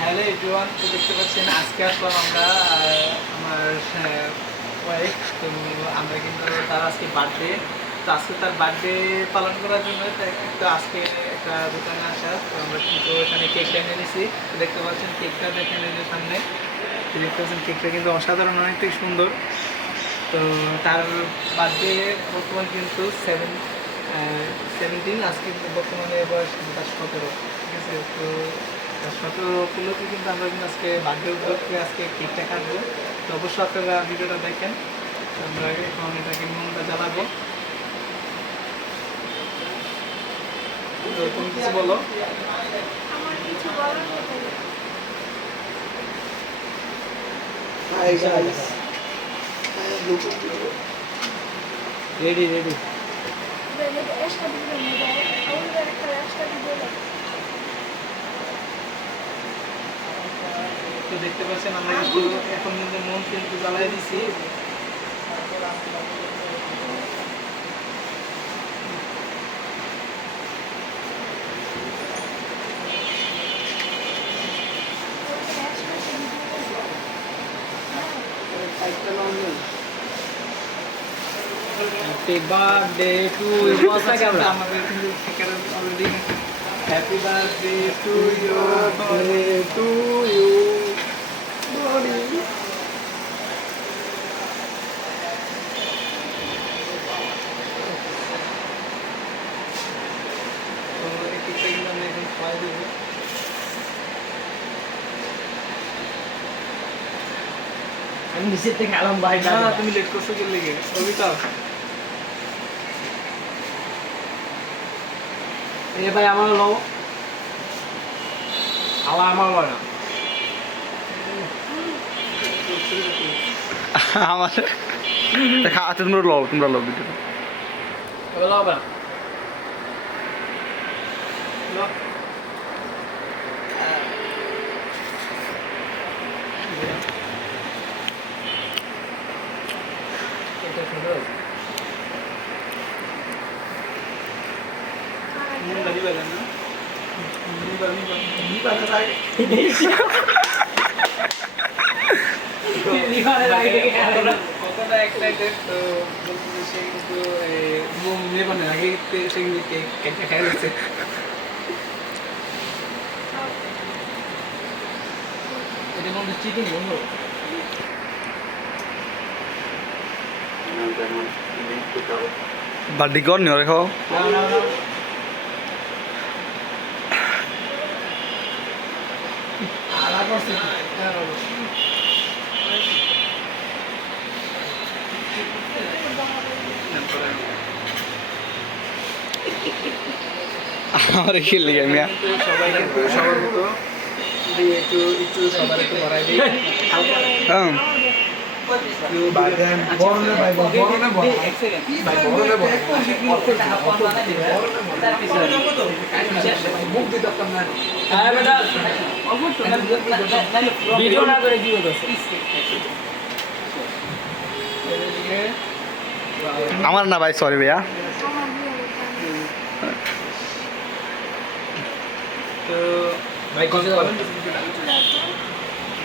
Hello everyone, তো দেখতে পাচ্ছেন আজকে আসলাম আমরা আমার ওয়াইফ। তো আমরা কিন্তু তার আজকে বার্থডে, তো আজকে তার বার্থডে পালন করার জন্য তো আজকে একটা দোকানে আসা। তো আমরা কিন্তু এখানে কেকটা এনে নিয়েছি। তো দেখতে পাচ্ছেন কেকটা দেখেন এই যে সামনে, তো দেখতে পাচ্ছেন কেকটা কিন্তু অসাধারণ, অনেকটাই সুন্দর। তো তার বার্থডে বর্তমান কিন্তু 17, আজকে কিন্তু বর্তমানে বয়স কিন্তু তার 17, ঠিক আছে। তো তার 17 উপলক্ষে কিন্তু আমরা কিন্তু আজকে বার্থডে উপলক্ষে আজকে কেকটা কাটবো। তো অবশ্যই আপনারা ভিডিওটা দেখেন। তো আমরা এখন এটাকে মনটা জ্বালাবো। তো তুমি কিছু বলো। আমার কিছু বলার মতো নেই। Ready ready. একটা ভিডিও নেই, আমাদের একটা ভিডিও নেই। তো দেখতে পাচ্ছেন আমরা কিন্তু এখন কিন্তু মন কিন্তু জ্বালাই দিছি। Happy birthday to you. আমাদের কিন্তু already happy birthday to you, to you. তো এই কেকটা কিন্তু আমরা এখন খাওয়াই দেবো। আমি নিচের থেকে আলম ভাই না তুমি লেট করছো কি লেগে কবিতা। এ ভাই আমার লো আলা আমার লো না আমার তোমরা লো ভিডিও এবার লো না এটা সুন্দর। মুন্ডা দিবা না? নিবা। লিখার আগে থেকে কতটা এক্সাইটেড, তো বলতে সে কিন্তু নেবা না আগে সে কিন্তু কেকটা খাই গেছে। এটার মধ্যে চিকেন বন্ধু বার্থডে কর নিও রেখো না আলা করছে আমার খেলে গেল মিয়া সবাই কিন্তু সবার মতো দিয়ে একটু সবার একটু বাড়াই দিই হালকা। হ্যাঁ ভিডিও না করে কি হতো আমার না ভাই সরি ভাইয়া তো ভাই কত